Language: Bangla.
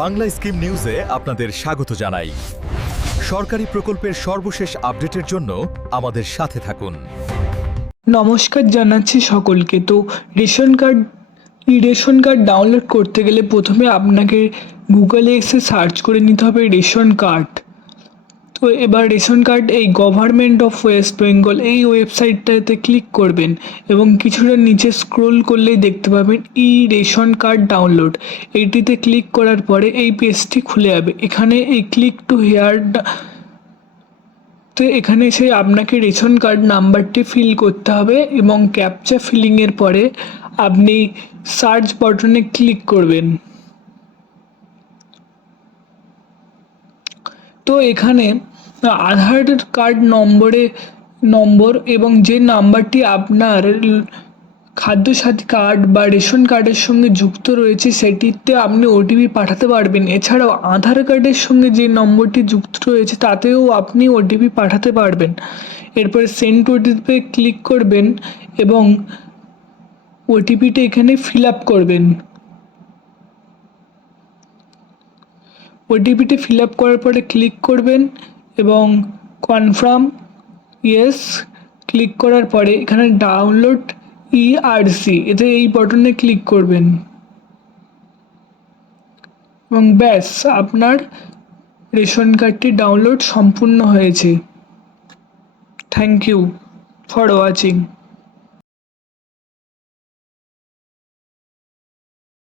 বাংলা স্কিম নিউজে আপনাদের স্বাগত জানাই। সরকারি প্রকল্পের সর্বশেষ আপডেটের জন্য আমাদের সাথে থাকুন। নমস্কার জানাচ্ছি সকলকে। তো রেশন কার্ড ডাউনলোড করতে গেলে প্রথমে আপনাকে গুগলে এসে সার্চ করে নিতে হবে রেশন কার্ড। তো এবার রেশন কার্ড এই গভর্নমেন্ট অফ ওয়েস্ট বেঙ্গল এই ওয়েবসাইটটাতে ক্লিক করবেন এবং কিছুটা নিচে স্ক্রোল করলেই দেখতে পাবেন ই রেশন কার্ড ডাউনলোড। এইটিতে ক্লিক করার পরে এই পেজটি খুলে যাবে। এখানে এই ক্লিক টু হেয়ার তো এখানে এসে আপনাকে রেশন কার্ড নাম্বারটি ফিল করতে হবে এবং ক্যাপচা ফিলিংয়ের পরে আপনি সার্চ বাটনে ক্লিক করবেন। তো এখানে আধার কার্ড নম্বর এবং যে নাম্বারটি আপনার খাদ্যসাথী কার্ড বা রেশন কার্ডের সঙ্গে যুক্ত রয়েছে সেটিতে আপনি ওটিপি পাঠাতে পারবেন। এছাড়াও আধার কার্ডের সঙ্গে যে নম্বরটি যুক্ত রয়েছে তাতেও আপনি ওটিপি পাঠাতে পারবেন। এরপরে সেন্ড ওটিপিতে ক্লিক করবেন এবং ওটিপিটা এখানে ফিল আপ করবেন। ওটিপিটি ফিল আপ করার পরে ক্লিক করবেন এবং কনফার্ম ইয়েস ক্লিক করার পরে এখানে ডাউনলোড ইআরসি এতে এই বাটনে ক্লিক করবেন এবং ব্যাস আপনার রেশন কার্ডটি ডাউনলোড সম্পূর্ণ হয়েছে। Thank you for watching.